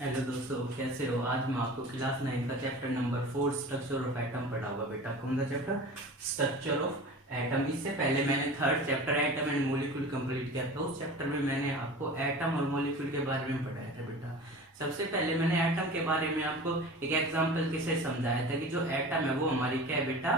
Hello दोस्तों, कैसे हो। आज मैं आपको क्लास 9 का chapter number 4 structure of atom पढ़ाऊंगा। बेटा कौन सा चैप्टर? Structure of atom. इससे पहले मैंने third chapter atom and molecule complete किया था। उस चैप्टर में मैंने आपको एटम और मॉलिक्यूल के बारे में पढ़ाया था। बेटा सबसे पहले मैंने एटम के बारे में आपको एक एग्जाम्पल के से समझाया था कि जो एटम है वो हमारी क्या है बेटा,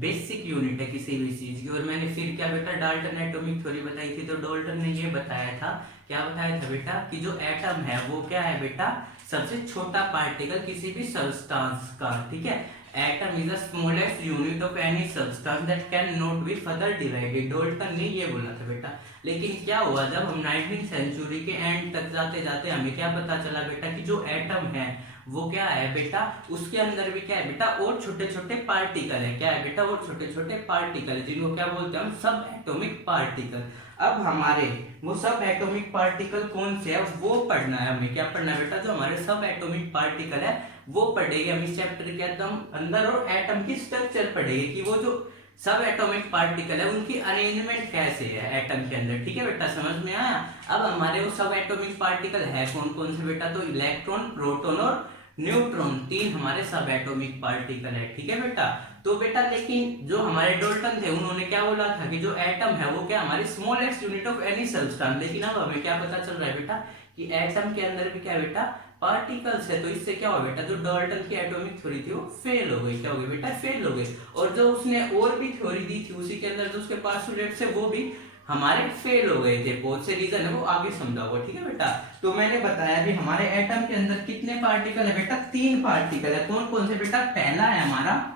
बेसिक यूनिट है किसी भी चीज की। और मैंने फिर क्या बेटा, डाल्टन एटॉमिक थ्योरी बताई थी। तो डाल्टन ने ये बताया था, क्या बताया था बेटा, कि जो एटम है वो क्या है बेटा, सबसे छोटा पार्टिकल किसी भी सब्सटेंस का। ठीक है, atom is the smallest unit of any substance that can not be further divided. Dalton ने ये बोला था बेटा। लेकिन क्या हुआ, जब हम 19वीं सेंचुरी के एंड तक जाते जाते हमें क्या पता चला बेटा, कि जो एटम है वो क्या है बेटा, उसके अंदर भी क्या है बेटा, और छोटे छोटे पार्टिकल है। क्या है बेटा, और छोटे छोटे पार्टिकल जिनको क्या बोलते हैं हम, सब एटॉमिक पार्टिकल। अब हमारे वो सब एटॉमिक पार्टिकल कौन से है वो पढ़ना है हमें। क्या पढ़ना है बेटा, जो हमारे सब एटॉमिक पार्टिकल है वो पढ़ेंगे हम इस चैप्टर के एकदम अंदर। और एटम की स्ट्रक्चर पढ़ेंगे कि वो जो सब एटॉमिक पार्टिकल है उनकी अरेंजमेंट कैसे है एटम के अंदर। ठीक है बेटा, समझ में आया। अब हमारे वो सब एटॉमिक पार्टिकल है कौन कौन से बेटा, तो इलेक्ट्रॉन, प्रोटॉन और न्यूट्रॉन, तीन हमारे सब एटॉमिक पार्टिकल है। ठीक है बेटा। तो बेटा लेकिन जो हमारे डाल्टन थे उन्होंने क्या बोला था कि जो एटम है वो क्या हमारी smallest unit of any substance. लेकिन अब हमें क्या पता चल रहा है बेटा, कि एटम के अंदर भी क्या है बेटा, पार्टिकल्स है। तो इससे क्या हुआ बेटा, जो डाल्टन की एटॉमिक थ्योरी थी वो फेल हो गई। क्या हो गई बेटा, फेल हो गई। और जो उसने और भी थ्योरी दी थी उसी के अंदर, जो उसके पार्टिसिपेट्स है वो भी हमारे फेल हो गए थे। बहुत से रीजन है वो आगे समझाऊंगा। ठीक है बेटा। तो मैंने बताया भी हमारे एटम के अंदर कितने पार्टिकल है बेटा, तीन पार्टिकल है। कौन कौन से बेटा, पहला है हमारा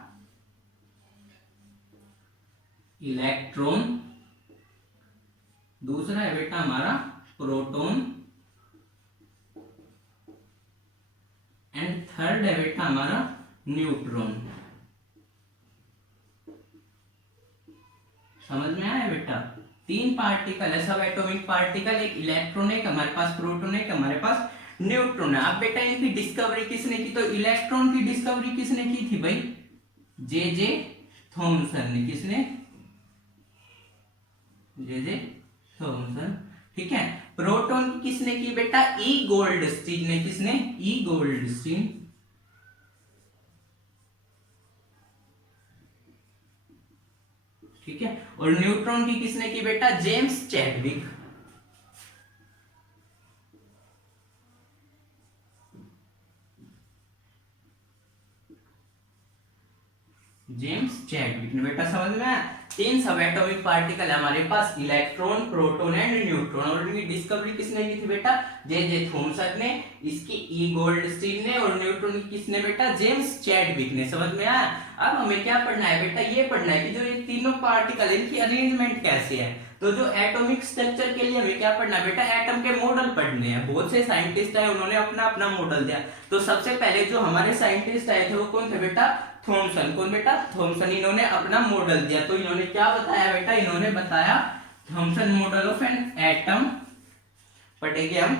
इलेक्ट्रॉन, दूसरा है बेटा हमारा प्रोटॉन, एंड थर्ड है बेटा हमारा न्यूट्रॉन। समझ में आया बेटा, तीन पार्टिकल है सब एटॉमिक पार्टिकल। एक इलेक्ट्रॉन है, हमारे पास प्रोटॉन है, हमारे पास न्यूट्रॉन है। अब बेटा इनकी डिस्कवरी किसने की, तो इलेक्ट्रॉन की डिस्कवरी किसने की थी भाई, जे जे थॉमसन ने। किसने, जे जे थॉमसन। ठीक है। प्रोटॉन की किसने की बेटा, ई गोल्डस्टीन ने। किसने, ई गोल्डस्टीन। ठीक है। और न्यूट्रॉन की किसने की बेटा, जेम्स चैडविक। जेम्स चैडविक ने। बेटा समझ में आया। तीन सब एटॉमिक पार्टिकल है हमारे पास, इलेक्ट्रॉन, प्रोटॉन एंड न्यूट्रॉन। और इनकी डिस्कवरी किसने की थी बेटा, जे जे थॉमसन ने, इसकी ई गोल्डस्टीन ने, और न्यूट्रॉन की किसने बेटा, जेम्स चैडविक ने। समझ में आया। अब हमें क्या पढ़ना है बेटा, ये पढ़ना है कि जो ये तीनों पार्टिकल इनकी अरेंजमेंट कैसे है। तो जो एटॉमिक स्ट्रक्चर के लिए हमें क्या पढ़ना है बेटा, एटम के मॉडल पढ़ने हैं। बहुत से साइंटिस्ट आए, उन्होंने अपना अपना मॉडल दिया। तो सबसे पहले जो हमारे साइंटिस्ट आए थे वो कौन थे बेटा, थॉमसन। कौन बेटा, थॉमसन। इन्होंने अपना मॉडल दिया। तो इन्होंने क्या बताया बेटा, इन्होंने बताया Thomson model of an atom. पढ़ेंगे हम।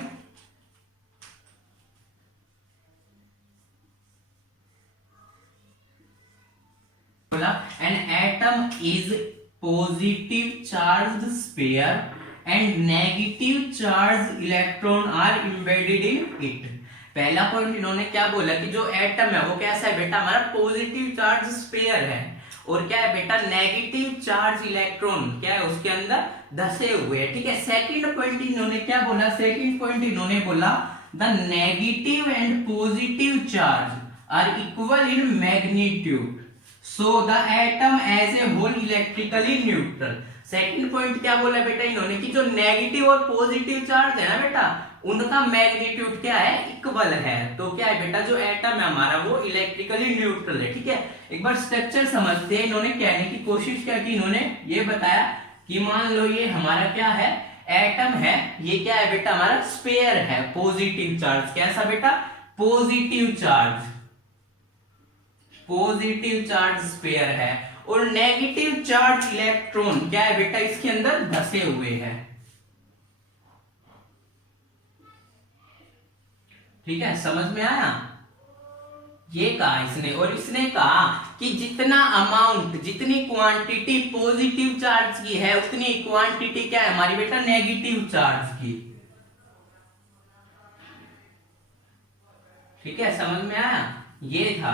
बोला an atom is positive charge sphere and negative charge electron are embedded in it. पहला पॉइंट इन्होंने क्या बोला, कि जो एटम है वो कैसा है बेटा, हमारा पॉजिटिव चार्ज स्फीयर है। और क्या है बेटा, नेगेटिव चार्ज इलेक्ट्रॉन क्या है उसके अंदर धसे हुए है। ठीक है। सेकंड पॉइंट इन्होंने क्या बोला, सेकंड पॉइंट इन्होंने बोला, the negative and positive charge are equal in magnitude, so the atom as a whole electrically neutral. Second point क्या बोला बेटा इन्होंने, कि जो नेगेटिव और पॉजिटिव चार्ज है ना बेटा, उनका मैग्नीट्यूड क्या है, इक्वल है। तो क्या है बेटा, जो एटम है हमारा वो इलेक्ट्रिकली न्यूट्रल है। ठीक है। एक बार स्ट्रक्चर समझते हैं। इन्होंने कहने की कोशिश क्या की, इन्होंने ये बताया कि मान लो ये हमारा क्या है, एटम है, ये क्या है बेटा, हमारा स्फीयर है, पॉजिटिव चार्ज। कैसा बेटा, positive charge, positive charge sphere है। और नेगेटिव चार्ज इलेक्ट्रॉन क्या है बेटा, इसके अंदर धसे हुए हैं। ठीक है, समझ में आया। ये कहा इसने, और इसने कहा कि जितना अमाउंट, जितनी क्वांटिटी पॉजिटिव चार्ज की है उतनी क्वांटिटी क्या है हमारी बेटा, नेगेटिव चार्ज की। ठीक है, समझ में आया? ये था,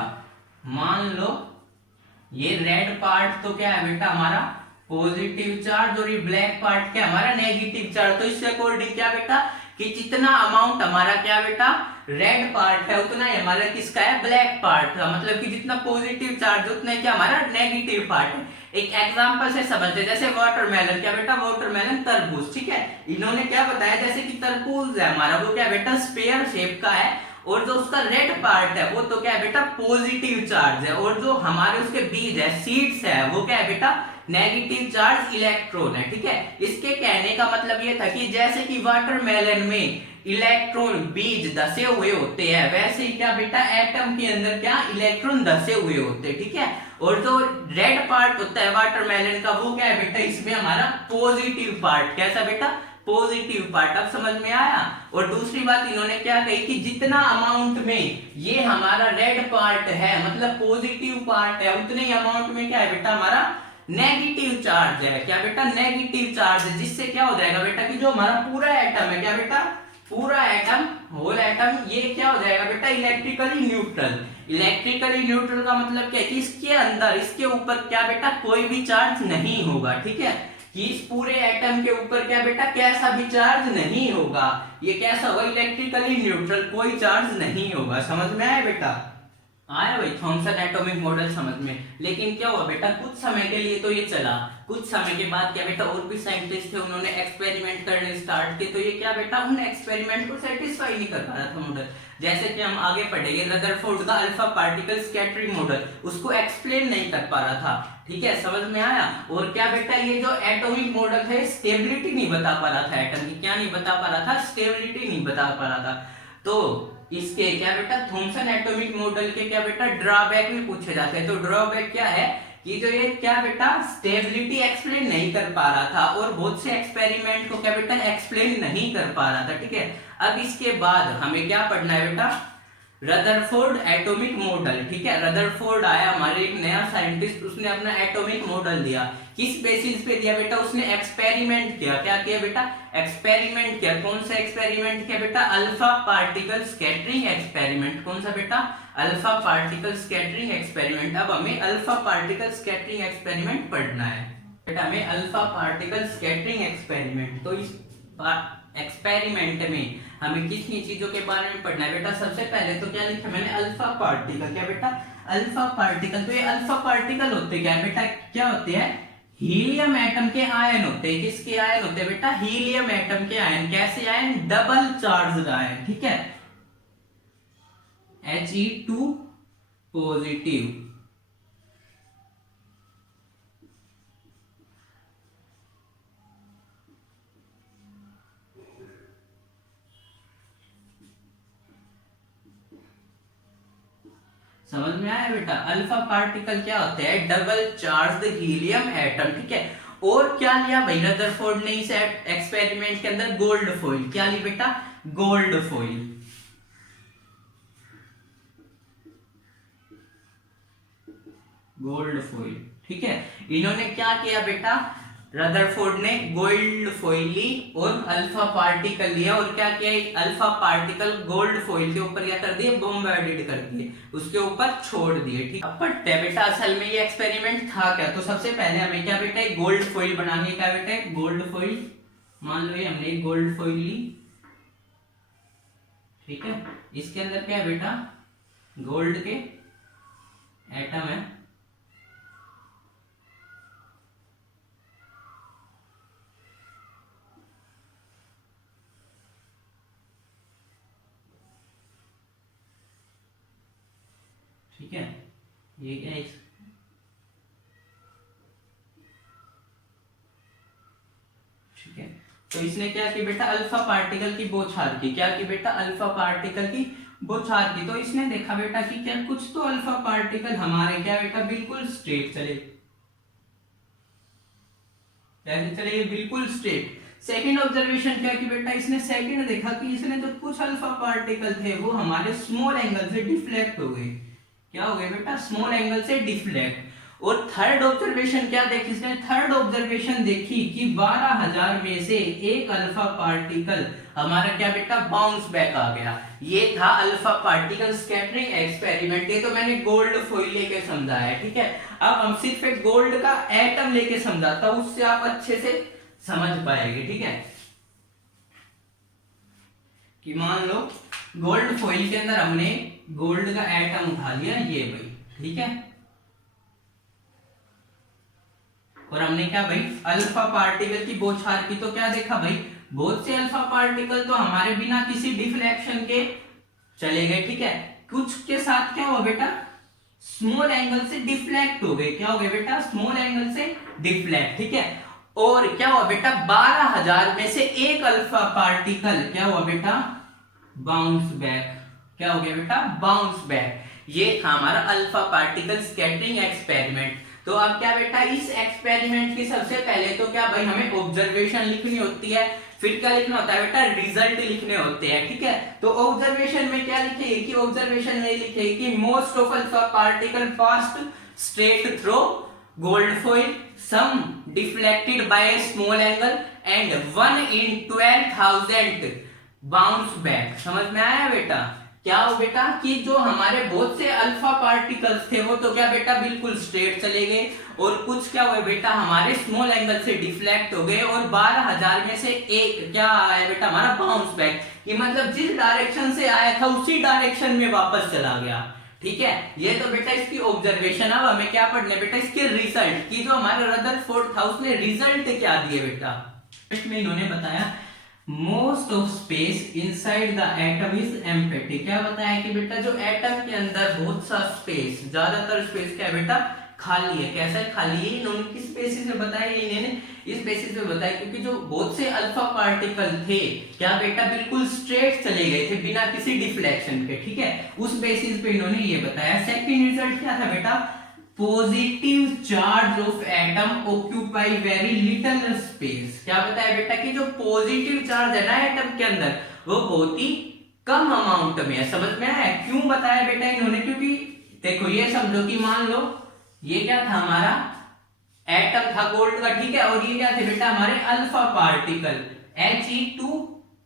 मान लो ये रेड पार्ट तो क्या है बेटा हमारा पॉजिटिव चार्ज और ये ब्लैक पार्ट क्या हमारा नेगेटिव चार्ज। तो इसके अकॉर्डिंग क्या बेटा कि जितना अमाउंट हमारा क्या बेटा रेड पार्ट है उतना ही हमारा किसका है ब्लैक पार्ट का, मतलब कि जितना पॉजिटिव चार्ज उतना ही क्या हमारा नेगेटिव पार्ट है। एक एग्जांपल से समझते, जैसे वाटरमेलन, क्या बेटा वाटरमेलन तरबूज, ठीक है। इन्होंने क्या बताया जैसे कि तरबूज है हमारा वो क्या बेटा स्फीयर शेप का है और जो उसका रेड पार्ट है वो तो क्या है बेटा पॉजिटिव चार्ज है और जो हमारे उसके बीज है सीड्स है वो क्या है बेटा नेगेटिव चार्ज इलेक्ट्रॉन है, ठीक है। इसके कहने का मतलब ये था कि जैसे कि वाटरमेलन में इलेक्ट्रॉन बीज धसे हुए होते हैं वैसे ही क्या बेटा एटम के अंदर क्या इलेक्ट्रॉन धसे हुए होते हैं, ठीक है। और जो रेड पार्ट होता है वाटरमेलन का वो क्या है बेटा इसमें हमारा पॉजिटिव पार्ट, कैसा बेटा पॉजिटिव पार्ट। अब समझ में आया? और दूसरी बात इन्होंने क्या कही कि जितना अमाउंट में ये हमारा रेड पार्ट है मतलब पॉजिटिव पार्ट है उतने ही अमाउंट में क्या है बेटा हमारा नेगेटिव चार्ज है, क्या बेटा नेगेटिव चार्ज है, जिससे क्या हो जाएगा बेटा कि जो हमारा पूरा एटम है क्या बेटा पूरा एटम होल एटम ये क्या हो जाएगा बेटा इलेक्ट्रिकली न्यूट्रल। इलेक्ट्रिकली न्यूट्रल का मतलब क्या है कि इसके अंदर इसके ऊपर क्या बेटा कोई भी चार्ज नहीं होगा, ठीक है। कि इस पूरे एटम के ऊपर क्या बेटा कैसा भी चार्ज नहीं होगा, ये कैसा होगा इलेक्ट्रिकली न्यूट्रल, कोई चार्ज नहीं होगा। समझ में आया बेटा? आया भाई थॉमसन एटॉमिक मॉडल समझ में। लेकिन क्या हुआ बेटा कुछ समय के लिए तो ये चला, कुछ समय के बाद क्या बेटा और भी साइंटिस्ट थे उन्होंने एक्सपेरिमेंट करने स्टार्ट किए तो ये क्या बेटा उन्हें एक्सपेरिमेंट को सेटिस्फाई नहीं कर पा रहा था मॉडल। जैसे कि हम आगे पढ़ेंगे रदरफोर्ड का अल्फा पार्टिकल स्कैटरिंग मॉडल उसको एक्सप्लेन नहीं कर पा रहा था, ठीक है। समझ में आया? और क्या बेटा ये जो एटॉमिक मॉडल है स्टेबिलिटी नहीं बता पा रहा था एटम की, क्या नहीं बता पा रहा था स्टेबिलिटी नहीं बता पा रहा था। तो इसके क्या बेटा थॉमसन एटॉमिक मॉडल के क्या बेटा ड्रॉबैक भी पूछे जाते हैं। तो ड्रॉबैक क्या है कि जो ये क्या बेटा स्टेबिलिटी एक्सप्लेन नहीं कर पा रहा था और बहुत से एक्सपेरिमेंट को क्या बेटा एक्सप्लेन नहीं कर पा रहा था, ठीक है। अब इसके बाद हमें क्या पढ़ना है बेटा रदरफोर्ड एटॉमिक मॉडल, ठीक है। रदरफोर्ड आया हमारे एक नया साइंटिस्ट, उसने अपना एटॉमिक मॉडल दिया। किस बेसिस पे दिया बेटा उसने एक्सपेरिमेंट किया, क्या किया बेटा एक्सपेरिमेंट किया। कौन सा एक्सपेरिमेंट किया बेटा अल्फा पार्टिकल स्कैटरिंग एक्सपेरिमेंट। कौन सा बेटा अल्फा पार्टिकल स्कैटरिंग एक्सपेरिमेंट। अब हमें अल्फा पार्टिकल स्कैटरिंग एक्सपेरिमेंट पढ़ना है बेटा, हमें अल्फा पार्टिकल स्कैटरिंग एक्सपेरिमेंट। तो इस एक्सपेरिमेंट में हमें कितनी चीजों के बारे में पढ़ना है बेटा। सबसे पहले तो क्या लिखा मैंने अल्फा पार्टिकल, क्या बेटा अल्फा पार्टिकल। तो ये अल्फा पार्टिकल होते क्या है बेटा क्या होते हैं हीलियम एटम के आयन होते हैं। किसके आयन होते हैं बेटा हीलियम एटम के आयन। कैसे आयन डबल चार्ज आयन, ठीक है He2 पॉजिटिव। समझ में आया बेटा अल्फा पार्टिकल क्या होते हैं डबल चार्ज हीलियम एटम, ठीक है। और क्या लिया भाई रदरफोर्ड ने इस एक्सपेरिमेंट के अंदर गोल्ड फॉइल। क्या ली बेटा गोल्ड फॉइल। गोल्ड फॉइल, ठीक है। इन्होंने क्या किया बेटा रदरफोर्ड ने गोल्ड फॉइल ली और अल्फा पार्टिकल लिया और क्या किया अल्फा पार्टिकल गोल्ड फॉइल के ऊपर क्या कर दिए बॉम्बार्डेड कर दिए, उसके ऊपर छोड़ दिए, ठीक। अब पढ़ते हैं बेटा असल में ये एक्सपेरिमेंट था क्या। तो सबसे पहले हमें क्या बेटा एक गोल्ड फॉइल बनानी है। क्या बेटा एक गोल्ड फॉइल, मान लो ये हमने एक गोल्ड फॉइल ली, ठीक है। इसके अंदर क्या है बेटा गोल्ड के एटम है, ठीक है। ये क्या है ठीक है। तो इसने क्या की बेटा अल्फा पार्टिकल की बौछार की। क्या की बेटा अल्फा पार्टिकल की बौछार की। तो इसने देखा बेटा कि क्या कुछ तो अल्फा पार्टिकल हमारे क्या बेटा बिल्कुल स्ट्रेट चले, कैसे चले ये बिल्कुल स्ट्रेट। सेकंड ऑब्जर्वेशन क्या की बेटा इसने सेकंड देखा कि इसने जो कुछ अल्फा पार्टिकल थे वो हमारे स्मॉल एंगल से डिफ्लेक्ट हो गए। क्या हो गए बेटा स्मॉल एंगल से डिफ्लेक्ट। और थर्ड ऑब्जर्वेशन क्या देखी इसने, थर्ड ऑब्जर्वेशन देखी कि 12,000 में से एक अल्फा पार्टिकल हमारा क्या बेटा बाउंस बैक आ गया। ये था अल्फा पार्टिकल स्कैटरिंग एक्सपेरिमेंट। ये तो मैंने गोल्ड फॉइल लेके समझाया है, ठीक है। अब हम सिर्फ एक गोल्ड का एटम लेके समझाता हूं, उससे आप अच्छे से समझ पाएंगे, ठीक है। कि मान लो गोल्ड फॉइल के अंदर हमने गोल्ड का एटम उठा लिया, ये भाई, ठीक है। और हमने क्या भाई अल्फा पार्टिकल की बौछार की, तो क्या देखा भाई, बहुत से अल्फा पार्टिकल तो हमारे बिना किसी डिफ्लेक्शन के चले गए, ठीक है। कुछ के साथ क्या हुआ बेटा, स्मॉल एंगल से डिफ्लेक्ट हो गए। क्या हो गए बेटा, स्मॉल एंगल से डिफ्लेक्ट, ठीक है। और क्या हुआ बेटा, 12,000 में से एक अल्फा पार्टिकल क्या हुआ बेटा, बाउंस बैक। क्या हो गया बेटा, बाउंस बैक। ये था हमारा अल्फा पार्टिकल स्कैटरिंग एक्सपेरिमेंट। तो अब क्या बेटा, इस एक्सपेरिमेंट की सबसे पहले तो क्या भाई हमें ऑब्जर्वेशन लिखनी होती है, फिर क्या लिखना होता है बेटा, रिजल्ट लिखने होते हैं, ठीक है। तो ऑब्जर्वेशन में क्या लिखेगी कि ऑब्जर्वेशन में लिखेगी कि most of alpha particle passed straight through gold foil, some deflected by a small angle and 1 in 12,000 bounce back. समझ में आया बेटा, क्या हो बेटा कि जो हमारे बहुत से अल्फा पार्टिकल्स थे वो तो क्या बेटा बिल्कुल स्ट्रेट चले गए, और कुछ क्या हुए बेटा हमारे स्मॉल एंगल से डिफ्लेक्ट हो गए, और 12,000 में से एक क्या आया बेटा हमारा बाउंस बैक, कि मतलब जिस डायरेक्शन से आया था उसी डायरेक्शन में वापस चला गया, ठीक है। ये तो बेटा इसकी ऑब्जर्वेशन। अब हमें क्या पढ़ना है बेटा, इसके रिजल्ट की, जो हमारे रदरफोर्ड था उसने रिजल्ट क्या दिए बेटा। इसमें इन्होंने बताया most of space inside the atom is empty. क्या बताया कि बेटा जो एटम के अंदर बहुत सा स्पेस, ज्यादातर स्पेस क्या है बेटा, खाली है। कैसा है, खाली है। इन्होंने किस बेसिस पे बताया, इन्होंने इस बेसिस पे बताया क्योंकि जो बहुत से अल्फा पार्टिकल थे क्या बेटा बिल्कुल स्ट्रेट चले गए थे बिना किसी डिफ्लेक्शन के, ठीक है। उस बेसिस पे इन्होंने ये बताया। सेकंड रिजल्ट क्या था बेटा, positive charge of atom occupy very little space. क्या बताया बेटा कि जो पॉजिटिव चार्ज है ना एटम के अंदर वो बहुत ही कम अमाउंट में है। समझ में आया क्यों बताया बेटा इन्होंने, क्योंकि देखो ये समझो कि मान लो ये क्या था, हमारा एटम था गोल्ड का, ठीक है। और ये क्या थे बेटा हमारे अल्फा पार्टिकल He2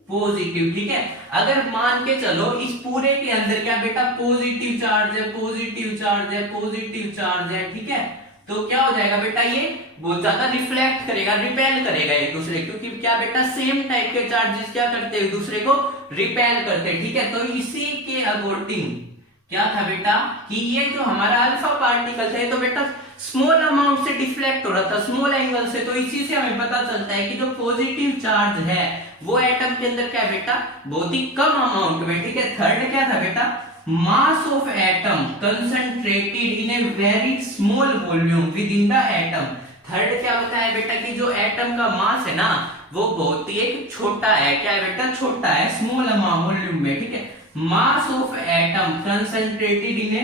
पॉजिटिव, ठीक है। अगर मान के चलो इस पूरे के अंदर क्या बेटा पॉजिटिव चार्ज है, पॉजिटिव चार्ज है, पॉजिटिव चार्ज है, ठीक है। तो क्या हो जाएगा बेटा, ये बहुत ज्यादा रिफ्लेक्ट करेगा, रिपेल करेगा एक दूसरे, क्योंकि क्या बेटा सेम टाइप के चार्जेस क्या करते हैं एक दूसरे को रिपेल करते हैं, ठीक है। तो इसी के अकॉर्डिंग क्या था बेटा कि ये जो हमारा अल्फा पार्टिकल है तो बेटा स्मॉल अमाउंट से डिफ्लेक्ट हो रहा था, स्मॉल एंगल से। तो इसी से हमें पता चलता है कि जो पॉजिटिव चार्ज है वो एटम के अंदर क्या है बेटा बहुत ही कम अमाउंट में, ठीक है। थर्ड क्या था बेटा, mass of atom concentrated in a very small volume with in the atom. Third क्या बताया बेटा कि जो एटम का मास है ना वो बहुत ही एक छोटा है। क्या है बेटा, छोटा है, स्मॉल अमाउंट वॉल्यूम में, ठीक है। Mass of atom concentrated in a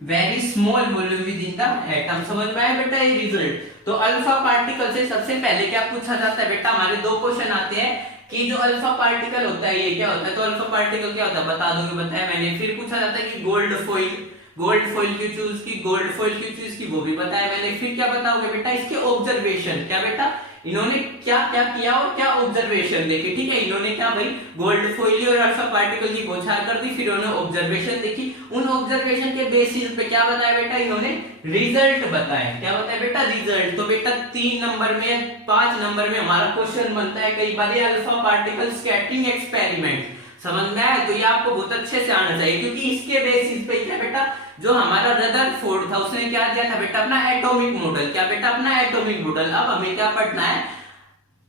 very small volume with in the atom. समझ में आया बेटा ये रिजल्ट। तो अल्फा पार्टिकल से सबसे पहले क्या पूछा जाता है बेटा, हमारे दो क्वेश्चन आते हैं कि जो अल्फा पार्टिकल होता है ये क्या होता है। तो अल्फा पार्टिकल क्या होता है बता दोगे, बताया मैंने। फिर पूछा जाता है कि गोल्ड फॉइल क्यों चूज की, गोल्ड फॉइल क्यों चूज की, वो भी बताया मैंने। फिर क्या बताओगे बेटा, इसके ऑब्जर्वेशन, क्या बेटा इन्होंने क्या क्या किया और क्या ऑब्जर्वेशन देखे, ठीक है। इन्होंने क्या भाई गोल्ड फॉइल और अल्फा पार्टिकल की बौछार कर दी, फिर उन्होंने ऑब्जर्वेशन देखी। उन ऑब्जर्वेशन के बेसिस पे क्या बताया बेटा इन्होंने, रिजल्ट बताया। क्या बताया बेटा, रिजल्ट। तो बेटा 3 नंबर में 5 नंबर में हमारा क्वेश्चन बनता है कई बार अल्फा पार्टिकल स्कैटरिंग एक्सपेरिमेंट। समझ में आया, तो ये आपको बहुत अच्छे से आना चाहिए, क्योंकि इसके बेसिस पे क्या बेटा जो हमारा रदरफोर्ड था उसने क्या दिया था बेटा अपना एटॉमिक मॉडल। क्या बेटा अपना एटॉमिक मॉडल। अब हमें क्या पढ़ना है,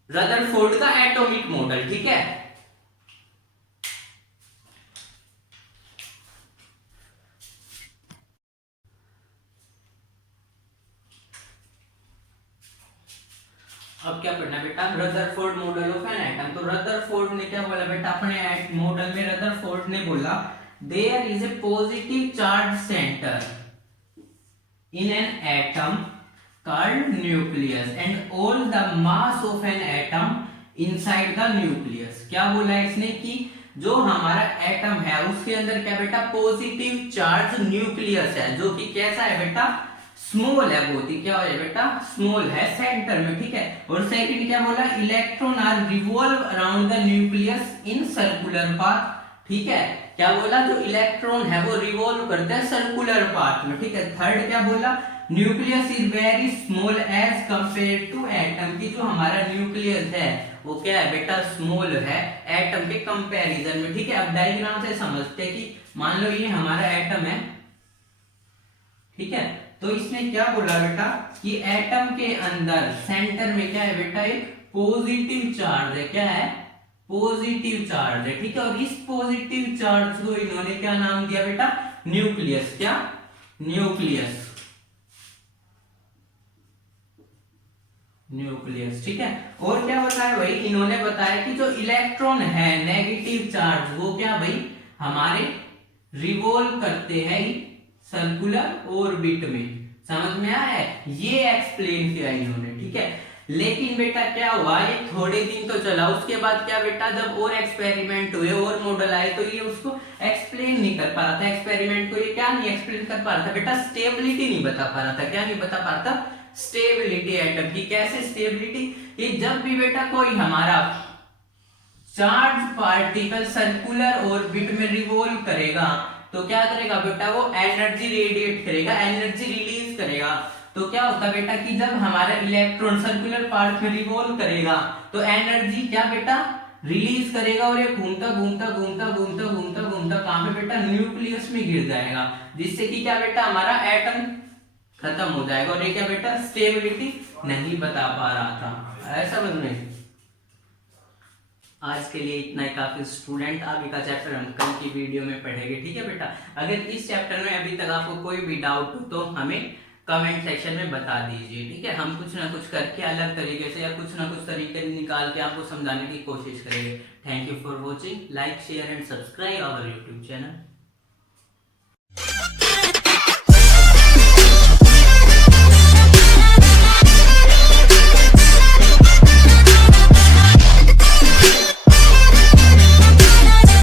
रदरफोर्ड का एटॉमिक मॉडल, ठीक है। अब क्या पढ़ना है बेटा, Rutherford model of an atom. तो रदरफोर्ड ने क्या बोला बेटा अपने मॉडल में, रदरफोर्ड ने बोला there is a positive charge centre in an atom called nucleus and all the mass of an atom inside the nucleus। क्या बोला है इसने कि जो हमारा एटम है उसके अंदर क्या बेटा पॉजिटिव चार्ज न्यूक्लियस है, जो कि कैसा है बेटा स्मॉल है बहुत ही, क्या है बेटा, स्मॉल है सेंटर में, ठीक है। और सेकंड क्या बोला, electron are revolve around the nucleus in circular path, ठीक है। क्या बोला, जो इलेक्ट्रॉन है वो रिवॉल्व करते हैं सर्कुलर पाथ में, ठीक है। थर्ड क्या बोला, nucleus is very small as compare to atom, की जो हमारा न्यूक्लियस है वो क्या है बेटा, स्मॉल है एटम के कंपैरिजन में, ठीक है। अब डायग्राम से समझते हैं कि मान लो ये हमारा एटम है, ठीक है। तो इसमें क्या बोला बेटा कि एटम के अंदर सेंटर में क्या है बेटा, एक पॉजिटिव चार्ज है, क्या है, पॉजिटिव चार्ज है, ठीक है। और इस पॉजिटिव चार्ज को इन्होंने क्या नाम दिया बेटा, न्यूक्लियस, क्या, न्यूक्लियस, न्यूक्लियस, ठीक है। और क्या बताया भाई, इन्होंने बताया कि जो इलेक्ट्रॉन है नेगेटिव चार्ज वो क्या भाई हमारे रिवॉल्व करते हैं सर्कुलर ऑर्बिट में, समझ में आया है, ये एक्सप्लेन किया इन्होंने, ठीक है। लेकिन बेटा क्या हुआ, ये थोड़े दिन तो चला, उसके बाद क्या बेटा, जब और एक्सपेरिमेंट हुए और मॉडल आए तो ये उसको एक्सप्लेन नहीं कर पा रहा था, एक्सपेरिमेंट को ये क्या नहीं एक्सप्लेन कर पा रहा था बेटा, स्टेबिलिटी नहीं बता पा रहा था, क्या नहीं बता पा रहा था, स्टेबिलिटी एटम की। कैसे स्टेबिलिटी, कि जब भी बेटा कोई हमारा चार्ज पार्टिकल सर्कुलर ऑर्बिट में रिवॉल्व करेगा तो क्या करेगा बेटा, वो एनर्जी रेडिएट करेगा, एनर्जी रिलीज करेगा। तो क्या होता है बेटा कि जब हमारा इलेक्ट्रॉन सर्कुलर पार्ट में रिवॉल्व करेगा तो एनर्जी क्या बेटा रिलीज करेगा, और ये घूमता घूमता घूमता घूमता घूमता घूमता कहां पे बेटा, न्यूक्लियस में गिर जाएगा, जिससे कि क्या बेटा हमारा एटम खत्म हो जाएगा। और ये क्या बेटा, स्टेबिलिटी नहीं बता पा रहा था, ऐसा समझ में। आज के लिए इतना ही काफी स्टूडेंट, आगे का चैप्टर हम कल की वीडियो में पढ़ेंगे, ठीक है बेटा। अगर इस चैप्टर में अभी तक आपको कोई भी डाउट हो तो हमें कमेंट सेक्शन में बता दीजिए, ठीक है। हम कुछ ना कुछ करके अलग तरीके से या कुछ ना कुछ तरीके निकाल के आपको समझाने की कोशिश करेंगे। Thank you for watching, like share and subscribe our YouTube channel.